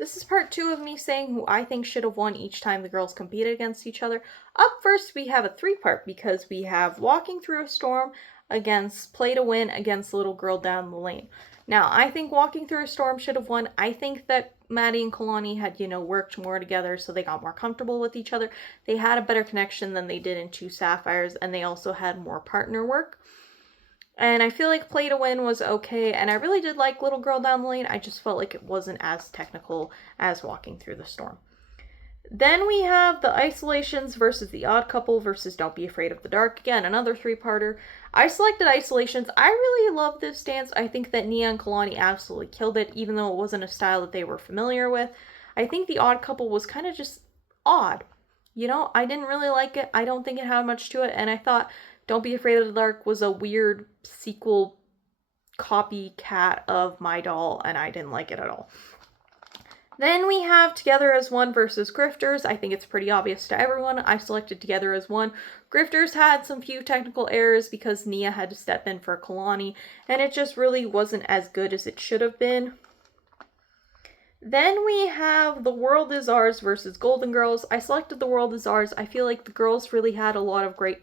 This is part 2 of me saying who I think should have won each time the girls competed against each other. Up first, we have a three-part because we have Walking Through a Storm against Play to Win against Little Girl Down the Lane. Now, I think Walking Through a Storm should have won. I think that Maddie and Kalani had, worked more together so they got more comfortable with each other. They had a better connection than they did in Two Sapphires, and they also had more partner work. And I feel like Play to Win was okay, and I really did like Little Girl Down the Lane. I just felt like it wasn't as technical as Walking Through the Storm. Then we have the Isolations versus the Odd Couple versus Don't Be Afraid of the Dark. Again, another three-parter. I selected Isolations. I really love this dance. I think that Nia and Kalani absolutely killed it, even though it wasn't a style that they were familiar with. I think the Odd Couple was kind of just odd. I didn't really like it. I don't think it had much to it, and I thought Don't Be Afraid of the Dark was a weird sequel copycat of My Doll, and I didn't like it at all. Then we have Together as One versus Grifters. I think it's pretty obvious to everyone. I selected Together as One. Grifters had some few technical errors because Nia had to step in for Kalani, and it just really wasn't as good as it should have been. Then we have The World Is Ours versus Golden Girls. I selected The World Is Ours. I feel like the girls really had a lot of great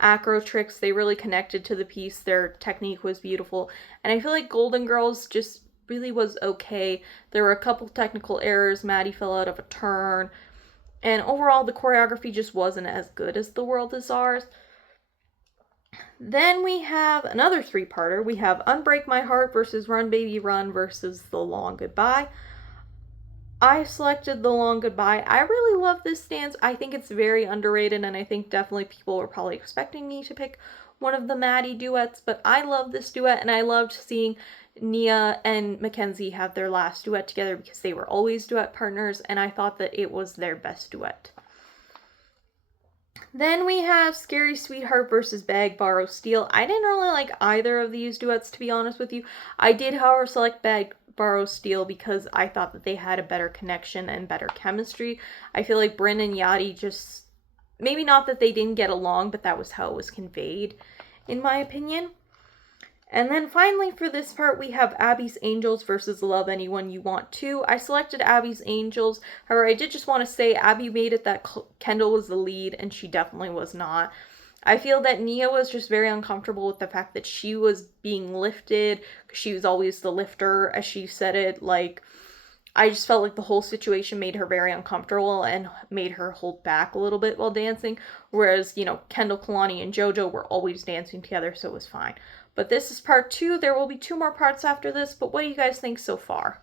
acro tricks. They really connected to the piece. Their technique was beautiful. And I feel like Golden Girls just really was okay. There were a couple technical errors. Maddie fell out of a turn. And overall, the choreography just wasn't as good as The World Is Ours. Then we have another three-parter. We have Unbreak My Heart versus Run Baby Run versus The Long Goodbye. I selected The Long Goodbye. I really love this dance. I think it's very underrated, and I think definitely people were probably expecting me to pick one of the Maddie duets, but I love this duet, and I loved seeing Nia and Mackenzie have their last duet together because they were always duet partners, and I thought that it was their best duet. Then we have Scary Sweetheart versus Beg, Borrow, Steal. I didn't really like either of these duets, to be honest with you. I did, however, select Beg, Borrow, Steal because I thought that they had a better connection and better chemistry. I feel like Bryn and Yachty just, maybe not that they didn't get along, but that was how it was conveyed, in my opinion. And then finally for this part, we have Abby's Angels versus Love Anyone You Want To. I selected Abby's Angels. However, I did just want to say Abby made it that Kendall was the lead, and she definitely was not. I feel that Nia was just very uncomfortable with the fact that she was being lifted. She was always the lifter, as she said it. I just felt like the whole situation made her very uncomfortable and made her hold back a little bit while dancing. Whereas, Kendall, Kalani, and JoJo were always dancing together, so it was fine. But this is part 2. There will be 2 more parts after this, but what do you guys think so far?